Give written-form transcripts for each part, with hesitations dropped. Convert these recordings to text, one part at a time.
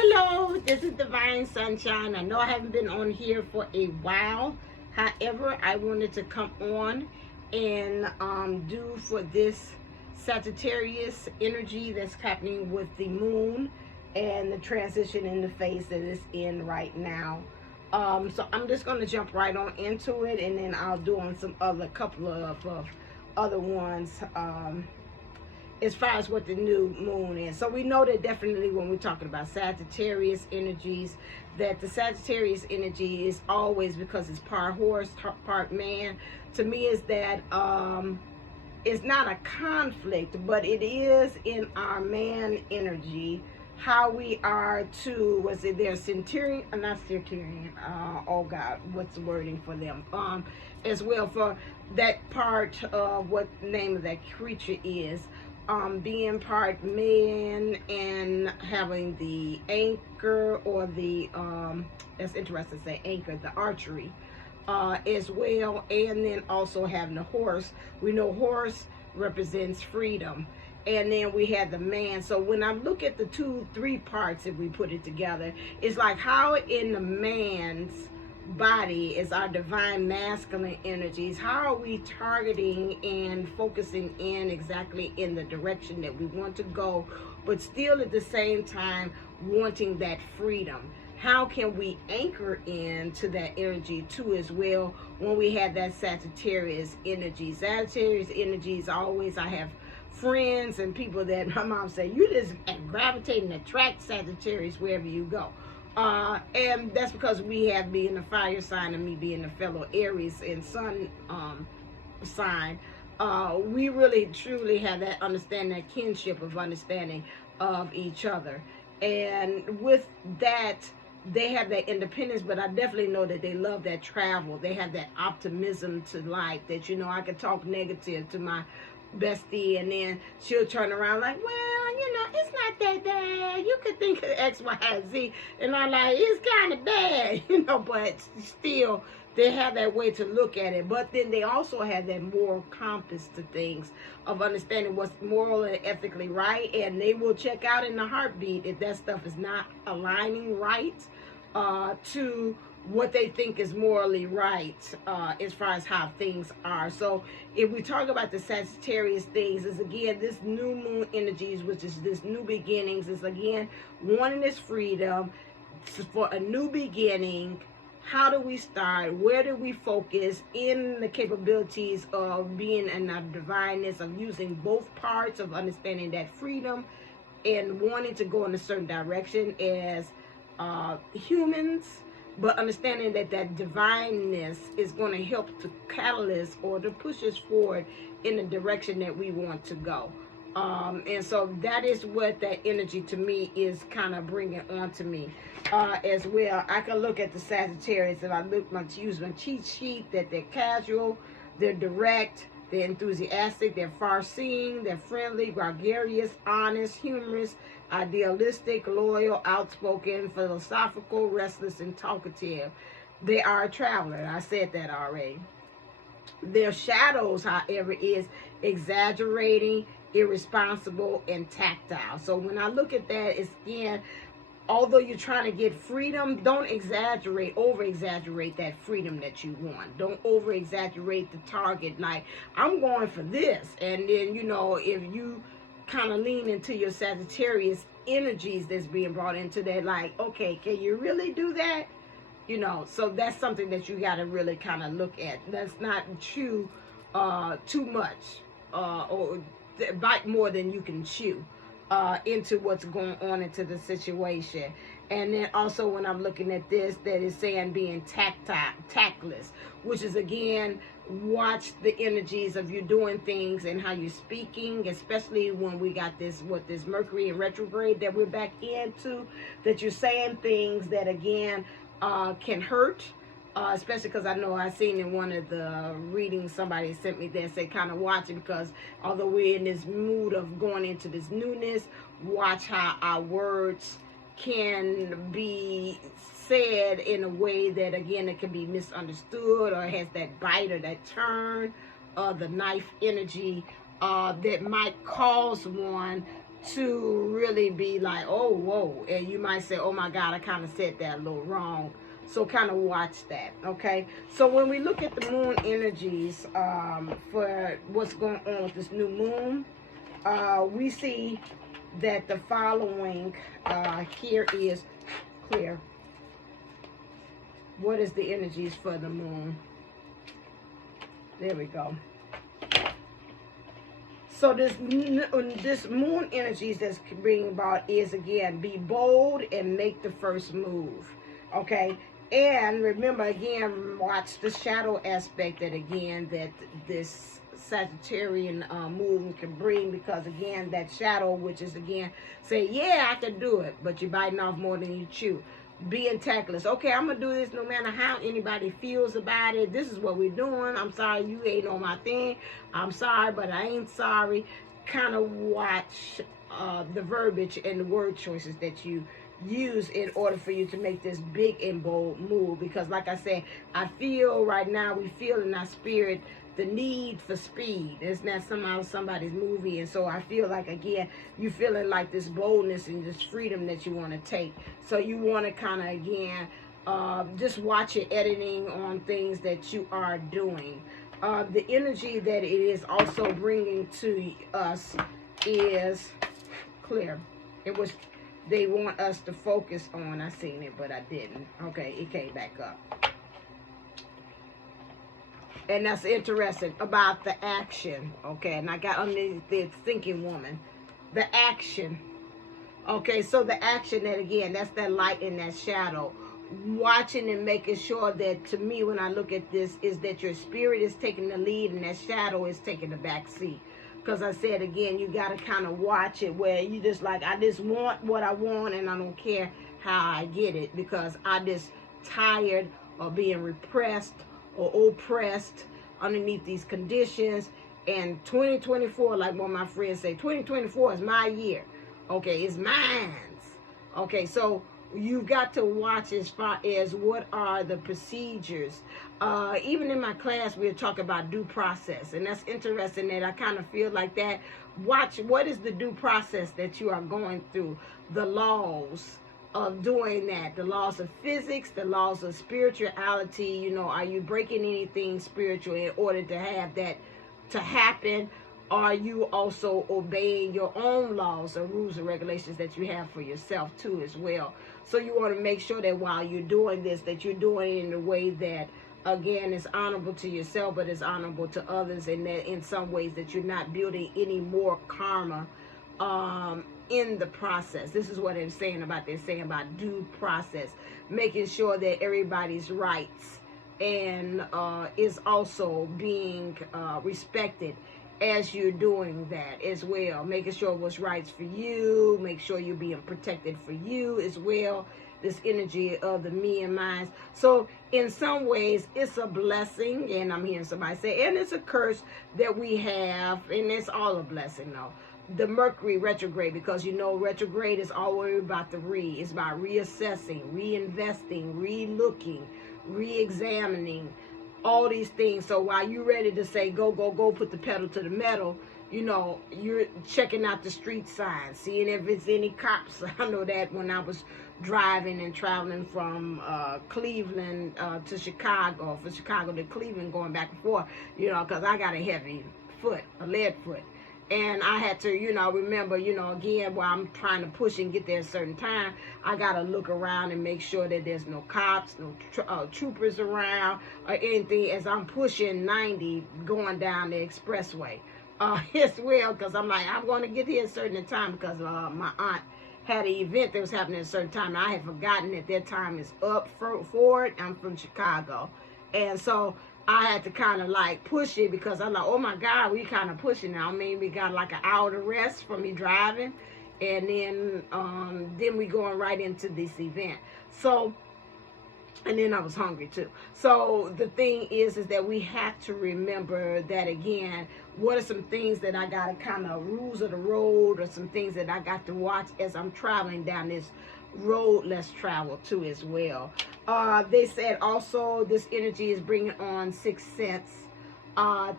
Hello, this is Divine Sunshine. I know I haven't been on here for a while. However, I wanted to come on and do for this Sagittarius energy that's happening with the moon and the transition in the phase that it's in right now. So I'm just going to jump right on into it, and then I'll do on some couple of other ones. As far as what the new moon is. So we know that definitely when we're talking about Sagittarius energies, that the Sagittarius energy is always, because it's part horse, part man, to me is that it's not a conflict, but it is in our man energy, how we are to, was it their centurion, not centurion, oh God, what's the wording for them, as well, for that part of what the name of that creature is, being part man and having the anchor, or the that's interesting to say anchor, the archery as well, and then also having the horse. We know horse represents freedom, and then we have the man. So when I look at the three parts, if we put it together, it's like how in the man's body is our divine masculine energies, how are we targeting and focusing in exactly in the direction that we want to go, but still at the same time wanting that freedom. How can we anchor into that energy too as well when we have that Sagittarius energy? Sagittarius energies always, I have friends and people that my mom said, you just gravitate and attract Sagittarius wherever you go. And that's because we have being a fire sign and me being a fellow Aries and sun sign. We really truly have that understanding, that kinship of understanding of each other. And with that, they have that independence, but I definitely know that they love that travel. They have that optimism to life, that, you know, I could talk negative to my bestie and then she'll turn around like, well, you know, it's not that bad, you could think of X, Y, and Z, and I'm like, it's kind of bad, you know, but still they have that way to look at it. But then they also have that moral compass to things, of understanding what's moral and ethically right, and they will check out in a heartbeat if that stuff is not aligning right to what they think is morally right, as far as how things are. So if we talk about the Sagittarius things, is again this new moon energies, which is this new beginnings, is again wanting this freedom for a new beginning. How do we start? Where do we focus in the capabilities of being in our divineness, of using both parts, of understanding that freedom and wanting to go in a certain direction as humans, but understanding that that divineness is going to help to catalyst or to push us forward in the direction that we want to go. And so that is what that energy to me is kind of bringing on to me as well. I can look at the Sagittarius and I use my cheat sheet, that they're casual, they're direct, they're enthusiastic, they're far-seeing, they're friendly, gregarious, honest, humorous, idealistic, loyal, outspoken, philosophical, restless, and talkative. They are a traveler. I said that already. Their shadows, however, is exaggerating, irresponsible, and tactile. So when I look at that, it's again, although you're trying to get freedom, don't exaggerate, over-exaggerate that freedom that you want. Don't over-exaggerate the target, like, I'm going for this. And then, you know, if you kind of lean into your Sagittarius energies that's being brought into that, like, okay, can you really do that? You know, so that's something that you got to really kind of look at. Let's not chew too much or bite more than you can chew into what's going on into the situation. And then also when I'm looking at this, that is saying being tactless, which is again, watch the energies of you doing things and how you're speaking, especially when we got this, what this Mercury in retrograde that we're back into, that you're saying things that again can hurt, especially because I know I seen in one of the readings somebody sent me there, said kind of watch it, because although we're in this mood of going into this newness, watch how our words can be said in a way that again it can be misunderstood, or has that bite or that turn of the knife energy that might cause one to really be like, oh, whoa. And you might say, oh my God, I kind of said that a little wrong. So kind of watch that, okay? So when we look at the moon energies for what's going on with this new moon, we see that the following here is clear. What is the energies for the moon? There we go. So this moon energies that's bringing about is, again, be bold and make the first move, okay? And remember, again, watch the shadow aspect that, again, that this Sagittarian moon can bring, because, again, that shadow, which is, again, say, yeah, I can do it, but you're biting off more than you chew. Being tactless. Okay, I'm going to do this no matter how anybody feels about it. This is what we're doing. I'm sorry you ain't on my thing. I'm sorry, but I ain't sorry. Kind of watch the verbiage and the word choices that you use in order for you to make this big and bold move. Because like I said, I feel right now, we feel in our spirit the need for speed. It's not somehow somebody's movie. And so I feel like, again, you feeling like this boldness and this freedom that you want to take. So you want to kind of, again, just watch your editing on things that you are doing. The energy that it is also bringing to us is clear. It was, they want us to focus on, I seen it, but I didn't. Okay, it came back up. And that's interesting about the action, okay? And I got underneath the thinking woman. The action. Okay, so the action, that again, that's that light and that shadow. Watching and making sure that, to me, when I look at this, is that your spirit is taking the lead and that shadow is taking the back seat. Because I said, again, you got to kind of watch it where you just like, I just want what I want and I don't care how I get it, because I just tired of being repressed or oppressed underneath these conditions. And 2024, like one of my friends say, 2024 is my year. Okay, it's mine. Okay, so you've got to watch as far as what are the procedures. Even in my class, we'll talk about due process. And that's interesting that I kind of feel like that. Watch, what is the due process that you are going through? The laws of doing that, the laws of physics, the laws of spirituality. You know, are you breaking anything spiritual in order to have that to happen? Are you also obeying your own laws or rules and regulations that you have for yourself too as well? So you want to make sure that while you're doing this, that you're doing it in a way that, again, is honorable to yourself, but is honorable to others, and that in some ways that you're not building any more karma in the process. This is what they're saying about due process, making sure that everybody's rights and is also being respected as you're doing that as well, making sure what's right for you, make sure you're being protected for you as well, this energy of the me and mine. So in some ways it's a blessing, and I'm hearing somebody say, and it's a curse that we have, and it's all a blessing though, the Mercury retrograde, because you know retrograde is always about the it's about reassessing, reinvesting, re-looking, re-examining, all these things. So while you're ready to say go, put the pedal to the metal, you know, you're checking out the street signs, seeing if it's any cops. I know that when I was driving and traveling from Cleveland to Chicago, from Chicago to Cleveland, going back and forth, you know, because I got a heavy foot, a lead foot. And I had to, you know, remember, you know, again, while I'm trying to push and get there a certain time, I got to look around and make sure that there's no cops, no troopers around or anything as I'm pushing 90 going down the expressway as well. Because I'm like, I'm going to get here a certain time, because my aunt had an event that was happening at a certain time. And I had forgotten that their time is up for it. I'm from Chicago. And so I had to kind of like push it, because I'm like, oh my God, we kind of pushing now. I mean, we got like an hour to rest from me driving, and then we going right into this event. So, and then I was hungry too. So the thing is that we have to remember that, again, what are some things that I got to kind of rules of the road, or some things that I got to watch as I'm traveling down this road less traveled too as well. They said also this energy is bringing on sixth sense,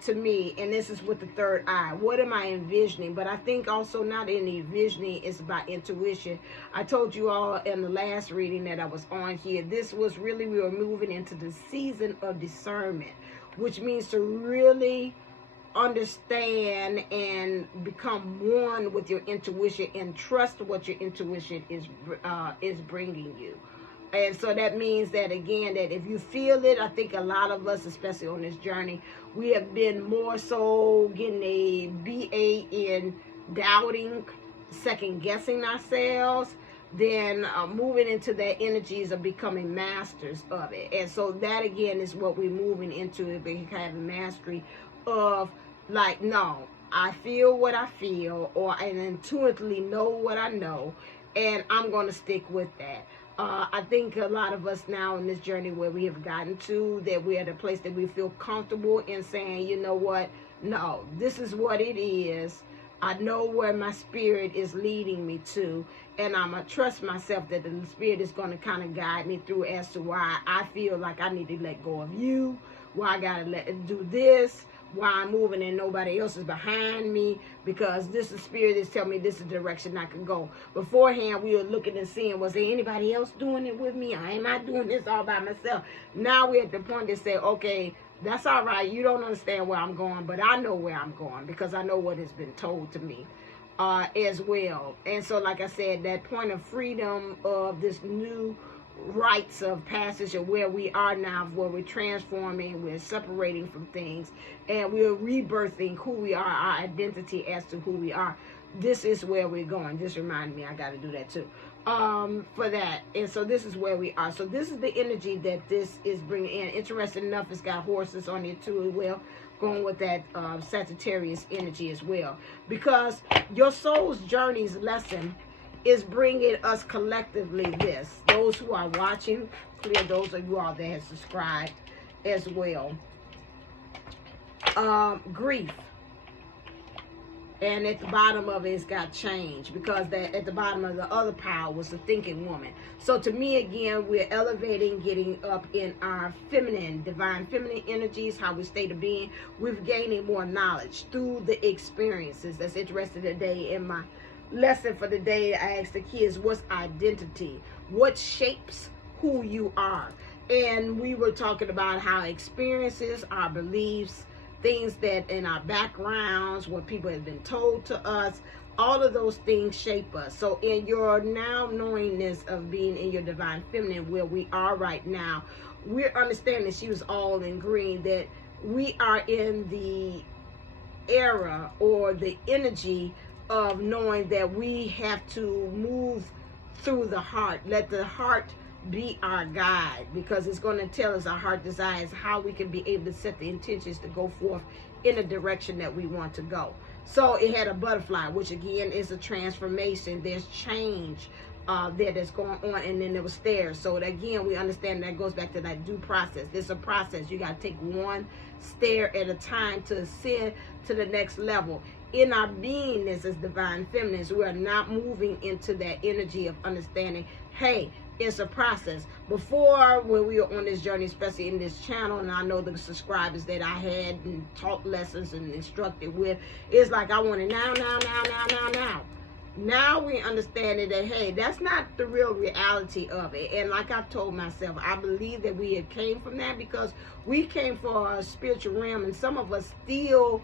to me, and this is with the third eye. What am I envisioning? But I think also not in envisioning, it's about intuition. I told you all in the last reading that I was on here, this was really, we were moving into the season of discernment, which means to really understand and become one with your intuition and trust what your intuition is bringing you. And so that means that, again, that if you feel it, I think a lot of us, especially on this journey, we have been more so getting a BA in doubting, second guessing ourselves, than moving into that energies of becoming masters of it. And so that, again, is what we're moving into, having mastery of, like, no, I feel what I feel, or I intuitively know what I know, and I'm going to stick with that. I think a lot of us now in this journey where we have gotten to, that we're at a place that we feel comfortable in saying, you know what, no, this is what it is. I know where my spirit is leading me to, and I'm going to trust myself that the spirit is going to kind of guide me through as to why I feel like I need to let go of you, why I got to let it do this, why I'm moving and nobody else is behind me, because this is spirit is telling me this is the direction I can go. Beforehand, we were looking and seeing, was there anybody else doing it with me, or am I doing this all by myself? Now we're at the point to say, okay, that's all right. You don't understand where I'm going, but I know where I'm going because I know what has been told to me as well. And so, like I said, that point of freedom of this new rites of passage of where we are now, where we're transforming, we're separating from things, and we're rebirthing who we are, our identity as to who we are. This is where we're going. Just remind me, I got to do that too. For that. And so this is where we are. So this is the energy that this is bringing in. Interesting enough, it's got horses on it too as well, going with that Sagittarius energy as well. Because your soul's journey's lesson is bringing us collectively this. Those who are watching, clear those of you all that have subscribed as well. Grief. And at the bottom of it, it's got change, because that at the bottom of the other pile was the thinking woman. So to me, again, we're elevating, getting up in our feminine, divine feminine energies, how we state of being. We're gaining more knowledge through the experiences. That's interesting today in my lesson for the day. I asked the kids, what's identity? What shapes who you are? And we were talking about how experiences, our beliefs, things that in our backgrounds, what people have been told to us, all of those things shape us. So in your now knowingness of being in your divine feminine, where we are right now, we're understanding, she was all in green, that we are in the era or the energy of knowing that we have to move through the heart. Let the heart be our guide, because it's going to tell us our heart desires, how we can be able to set the intentions to go forth in the direction that we want to go. So it had a butterfly, which again is a transformation. There's change that is going on, and then there was stairs. So again, we understand that goes back to that due process. There's a process. You got to take one stair at a time to ascend to the next level. In our beingness as divine feminines, we are not moving into that energy of understanding, hey, it's a process. Before, when we were on this journey, especially in this channel, and I know the subscribers that I had and taught lessons and instructed with, it's like I want it now. Now we understand that, hey, that's not the real reality of it. And like I've told myself, I believe that we had came from that, because we came for a spiritual realm, and some of us still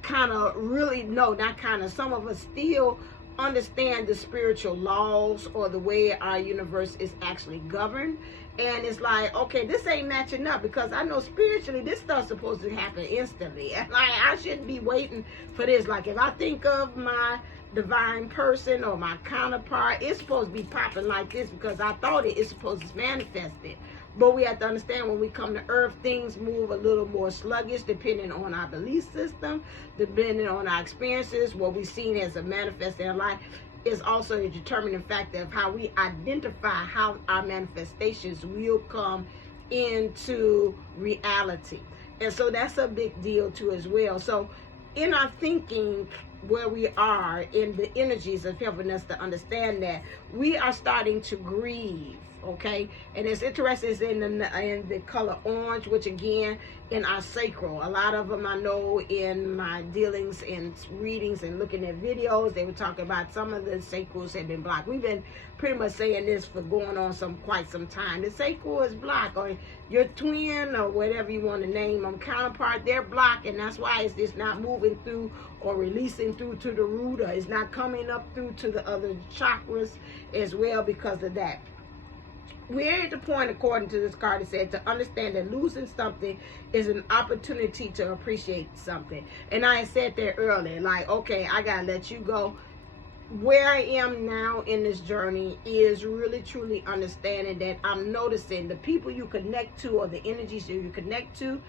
kind of really, no, not kind of, some of us still understand the spiritual laws or the way our universe is actually governed. And it's like, okay, this ain't matching up, because I know spiritually this stuff's supposed to happen instantly. And like, I shouldn't be waiting for this. Like, if I think of my divine person or my counterpart, it's supposed to be popping like this, because I thought it's supposed to manifest it. But we have to understand, when we come to earth, things move a little more sluggish depending on our belief system, depending on our experiences. What we've seen as a manifest in our life is also a determining factor of how we identify how our manifestations will come into reality. And so that's a big deal too as well. So in our thinking, where we are in the energies of helping us to understand that, we are starting to grieve okay? And it's interesting is in the color orange, which again, in our sacral. A lot of them I know in my dealings and readings and looking at videos, they were talking about some of the sacrals have been blocked. We've been pretty much saying this for going on quite some time. The sacral is blocked, or your twin, or whatever you want to name them, counterpart, they're blocked, and that's why it's just not moving through or releasing through to the root, or it's not coming up through to the other chakras as well because of that. We're at the point, according to this card, it said to understand that losing something is an opportunity to appreciate something. And I said that earlier, like, okay, I gotta let you go. Where I am now in this journey is really truly understanding that I'm noticing the people you connect to, or the energies that you connect to,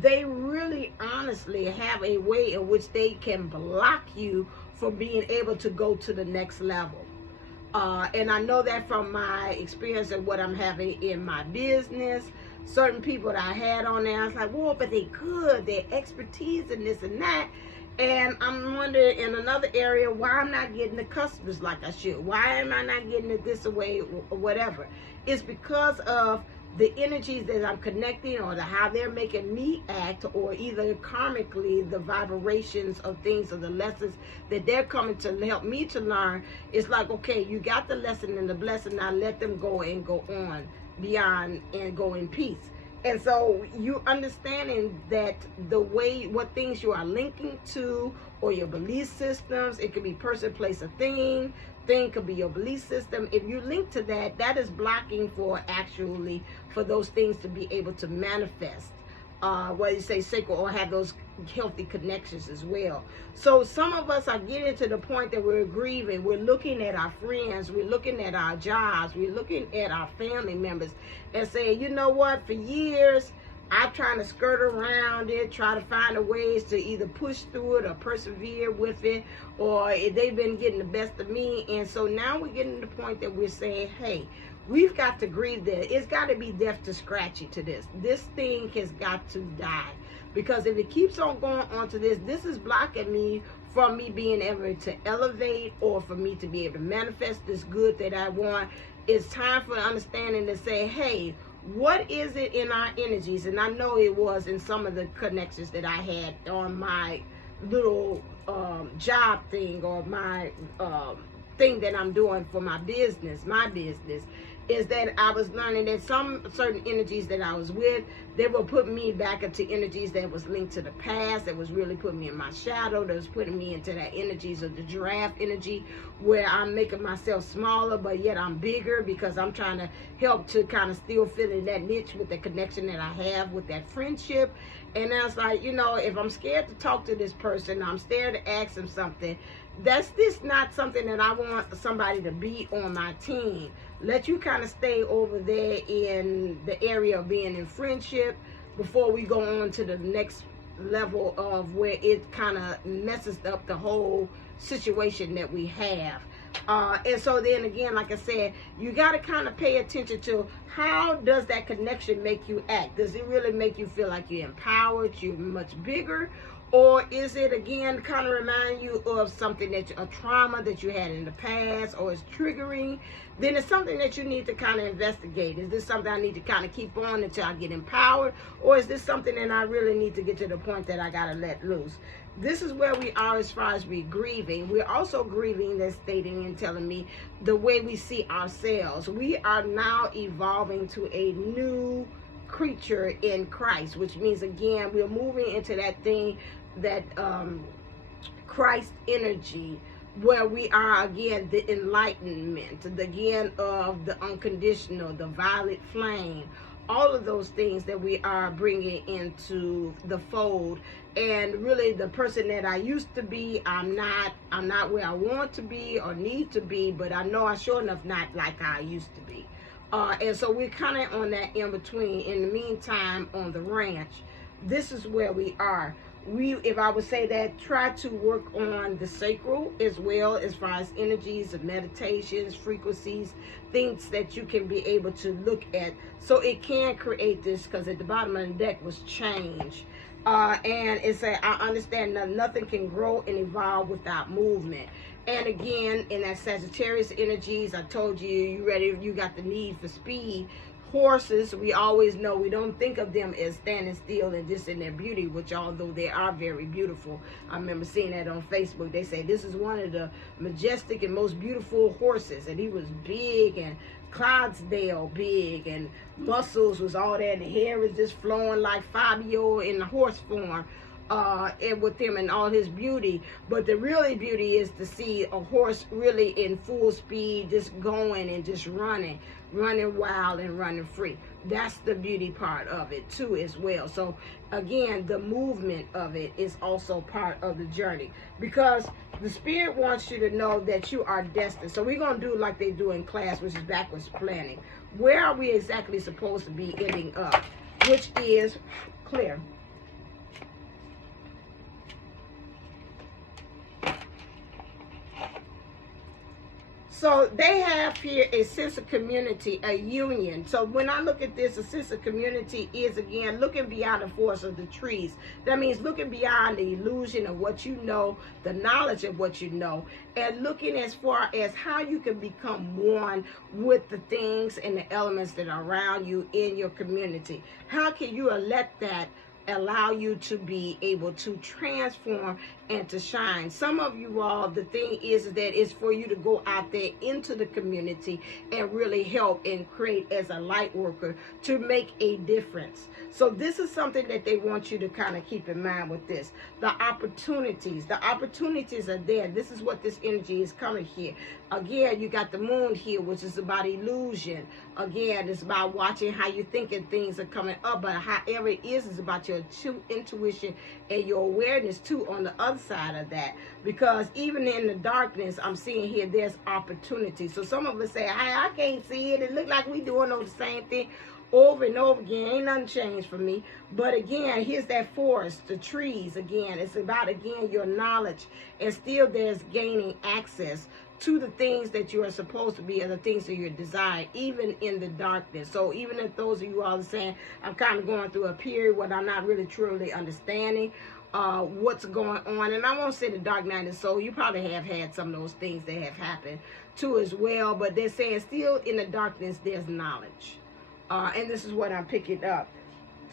they really honestly have a way in which they can block you from being able to go to the next level. And I know that from my experience and what I'm having in my business. Certain people that I had on there, I was like, whoa, but they good, their expertise and this and that. And I'm wondering in another area why I'm not getting the customers like I should. Why am I not getting it this way or whatever? It's because of the energies that I'm connecting, or how they're making me act, or either karmically the vibrations of things, or the lessons that they're coming to help me to learn. It's like, okay, you got the lesson and the blessing, now let them go and go on beyond and go in peace. And so you understanding that the way, what things you are linking to, or your belief systems, it could be person, place, or thing could be your belief system. If you link to that, that is blocking for actually for those things to be able to manifest. Whether you say sacred or have those healthy connections as well. So some of us are getting to the point that we're grieving. We're looking at our friends, we're looking at our jobs, we're looking at our family members and saying, you know what, for years I'm trying to skirt around it, try to find a ways to either push through it or persevere with it, or they've been getting the best of me. And so now we're getting to the point that we're saying, hey, we've got to grieve that. It's got to be death to scratchy to this. This thing has got to die. Because if it keeps on going on to this is blocking me from me being able to elevate, or for me to be able to manifest this good that I want. It's time for understanding to say, hey, what is it in our energies? And I know it was in some of the connections that I had on my little job thing, or my thing that I'm doing for my business, is that I was learning that some certain energies that I was with, they were putting me back into energies that was linked to the past, that was really putting me in my shadow, that was putting me into that energies of the giraffe energy, where I'm making myself smaller, but yet I'm bigger, because I'm trying to help to kind of still fill in that niche with the connection that I have with that friendship. And I was like, you know, if I'm scared to talk to this person, I'm scared to ask them something, that's just not something that I want somebody to be on my team. Let you kind of stay over there in the area of being in friendship before we go on to the next level of where it kind of messes up the whole situation that we have. And so then again, like I said, you got to kind of pay attention to how does that connection make you act? Does it really make you feel like you're empowered, you're much bigger? Or is it, again, kind of remind you of something that, a trauma that you had in the past, or it's triggering? Then it's something that you need to kind of investigate. Is this something I need to kind of keep on until I get empowered? Or is this something that I really need to get to the point that I got to let loose? This is where we are as far as we grieving. We're also grieving, that's stating and telling me, the way we see ourselves. We are now evolving to a new creature in Christ, which means, again, we're moving into that thing, that Christ energy, where we are, again, the enlightenment, again, of the unconditional, the violet flame, all of those things that we are bringing into the fold. And really, the person that I used to be, I'm not where I want to be or need to be, but I know I sure enough not like I used to be. And so we're kind of on that in between. In the meantime, on the ranch, this is where we are. If I would say that, try to work on the sacral as well, as far as energies of meditations, frequencies, things that you can be able to look at, so it can create this, because at the bottom of the deck was change. And it's I understand that nothing can grow and evolve without movement. And again, in that Sagittarius energies, I told you, you ready, you got the need for speed. Horses, we always know, we don't think of them as standing still and just in their beauty, which although they are very beautiful. I remember seeing that on Facebook. They say this is one of the majestic and most beautiful horses, and he was big and Clydesdale big, and muscles was all that, and the hair was just flowing like Fabio in the horse form. And with him and all his beauty. But the really beauty is to see a horse really in full speed, just going and just running wild and running free. That's the beauty part of it too as well. So again, the movement of it is also part of the journey, because the spirit wants you to know that you are destined. So we're going to do like they do in class, which is backwards planning. Where are we exactly supposed to be ending up, which is clear. So they have here a sense of community, a union. So when I look at this, a sense of community is, again, looking beyond the forest of the trees. That means looking beyond the illusion of what you know, the knowledge of what you know, and looking as far as how you can become one with the things and the elements that are around you in your community. How can you let that allow you to be able to transform and to shine? Some of you all, the thing is that it's for you to go out there into the community and really help and create as a light worker to make a difference. So this is something that they want you to kind of keep in mind with this. The opportunities are there. This is what this energy is coming here. Again, you got the moon here, which is about illusion. Again, it's about watching how you thinking things are coming up, but however it is about your true intuition and your awareness too on the other side of that. Because even in the darkness, I'm seeing here there's opportunity. So some of us say, hey, I can't see it. It look like we doing the same thing over and over again. Ain't nothing changed for me. But again, here's that forest, the trees. Again, it's about, again, your knowledge, and still there's gaining access to the things that you are supposed to be and the things that you desire, even in the darkness. So even if those of you all are saying, I'm kind of going through a period where I'm not really truly understanding what's going on, and I won't say the dark night of soul, you probably have had some of those things that have happened too as well, but they're saying still in the darkness there's knowledge. And this is what I'm picking up.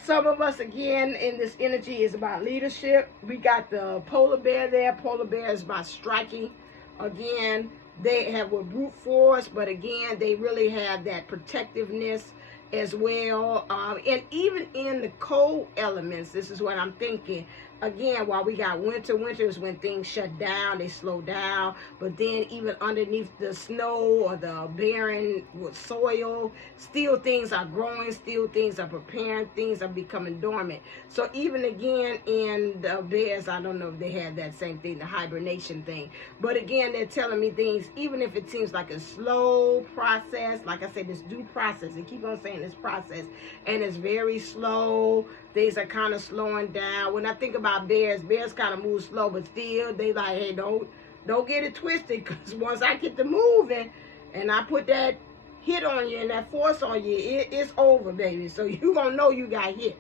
Some of us, again, in this energy is about leadership. We got the polar bear there. Polar bear is about striking. Again, they have a brute force, but again, they really have that protectiveness as well. And even in the cold elements, this is what I'm thinking. Again, while we got winter is when things shut down, they slow down. But then even underneath the snow or the barren soil, still things are growing, still things are preparing, things are becoming dormant. So even again in the bears, I don't know if they have that same thing, the hibernation thing. But again, they're telling me things, even if it seems like a slow process, like I said, this due process, they keep on saying this process, and it's very slow. Things are kind of slowing down. When I think about bears kind of move slow, but still they like, hey, don't get it twisted, because once I get to moving and I put that hit on you and that force on you, it's over, baby. So you gonna know you got hit.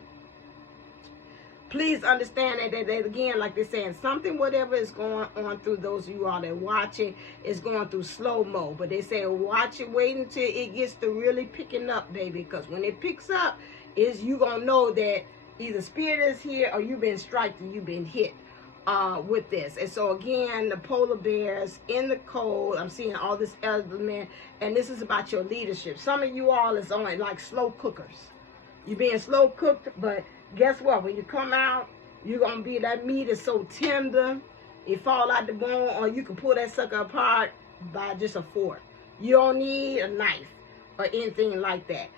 Please understand that again, like they're saying, something, whatever is going on through those of you all that watching, is going through slow-mo. But they say watch it, wait until it gets to really picking up, baby, because when it picks up, is you gonna know that either spirit is here or you've been struck and you've been hit with this. And so again, the polar bears in the cold, I'm seeing all this element, and this is about your leadership. Some of you all is on like slow cookers. You're being slow cooked, but guess what? When you come out, you're gonna be, that meat is so tender, it fall out the bone, or you can pull that sucker apart by just a fork. You don't need a knife or anything like that.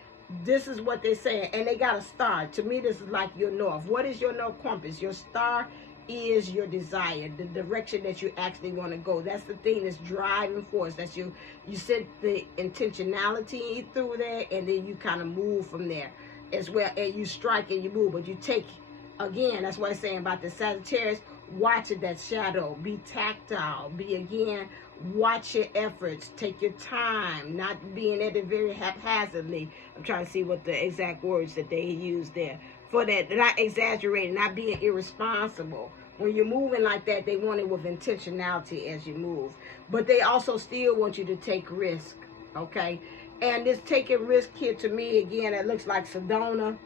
This is what they're saying, and they got a star. To me, this is like your north. What is your north compass? Your star is your desire, the direction that you actually want to go. That's the thing that's driving force. That's you set the intentionality through there, and then you kind of move from there as well. And you strike and you move, but you take, again, that's what I'm saying about the Sagittarius, watching that shadow, be tactile, be, again, watch your efforts, take your time, not being at it very haphazardly. I'm trying to see what the exact words that they use there for that, not exaggerating, not being irresponsible, when you're moving like that, they want it with intentionality as you move. But they also still want you to take risk, okay? And this taking risk here, to me, again, it looks like Sedona.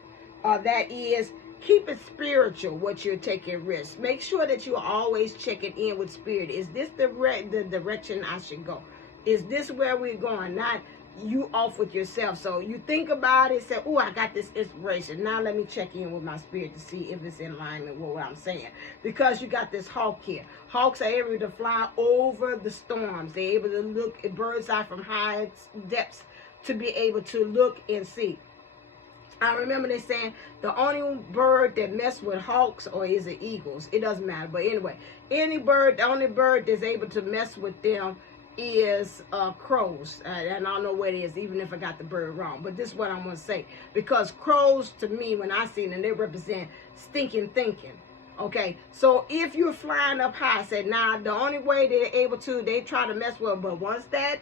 That is, keep it spiritual, what you're taking risks. Make sure that you're always checking in with spirit. Is this the direction I should go? Is this where we're going? Not you off with yourself. So you think about it, say, oh, I got this inspiration. Now let me check in with my spirit to see if it's in alignment with what I'm saying. Because you got this hawk here. Hawks are able to fly over the storms. They're able to look at bird's eye from high depths to be able to look and see. I remember they saying the only bird that mess with hawks, or is it eagles? It doesn't matter. But anyway, any bird, the only bird that's able to mess with them is crows. And I don't know what it is, even if I got the bird wrong. But this is what I'm going to say. Because crows, to me, when I see them, they represent stinking thinking. Okay, so if you're flying up high, said, now the only way they're able to, they try to mess with, but once that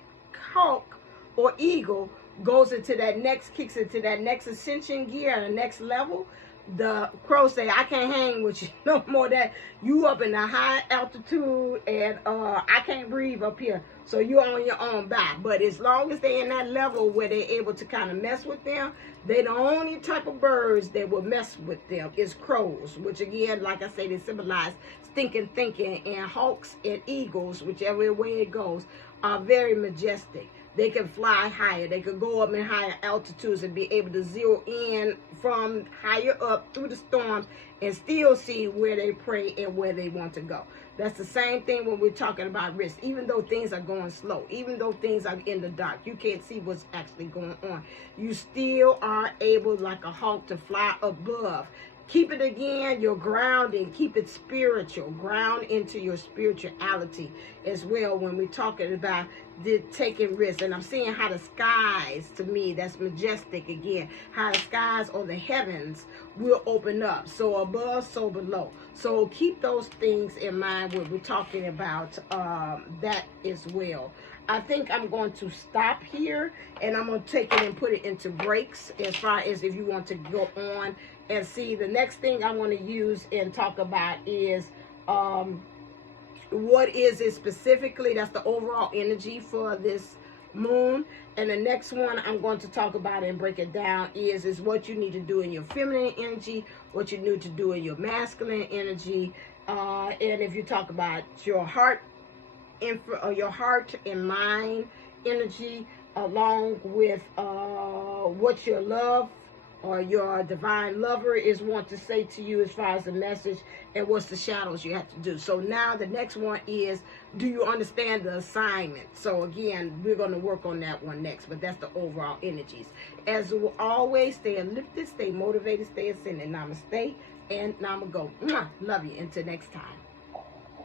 hawk or eagle goes into that next, kicks into that next ascension gear, the next level, the crow say, I can't hang with you no more. That you up in a high altitude, and I can't breathe up here, so you're on your own back. But as long as they're in that level where they're able to kind of mess with them, they the only type of birds that will mess with them is crows, which again, like I say, they symbolize stinking thinking. And hawks and eagles, whichever way it goes, are very majestic. They can fly higher. They could go up in higher altitudes and be able to zero in from higher up through the storms and still see where they pray and where they want to go. That's the same thing when we're talking about risk. Even though things are going slow, even though things are in the dark, you can't see what's actually going on, you still are able, like a hawk, to fly above. Keep it, again, your grounding. Keep it spiritual. Ground into your spirituality as well when we're talking about the taking risks. And I'm seeing how the skies, to me, that's majestic again. How the skies or the heavens will open up. So above, so below. So keep those things in mind when we're talking about that as well. I think I'm going to stop here, and I'm going to take it and put it into breaks as far as if you want to go on and see. The next thing I'm going to use and talk about is what is it specifically. That's the overall energy for this moon. And the next one I'm going to talk about and break it down is what you need to do in your feminine energy, what you need to do in your masculine energy, and if you talk about your heart and mind energy, along with what your love or your divine lover is want to say to you as far as the message, and what's the shadows you have to do. So now the next one is, do you understand the assignment? So again, we're going to work on that one next, but that's the overall energies. As always, stay lifted, stay motivated, stay ascended. Namaste and Namago. Love you. Until next time.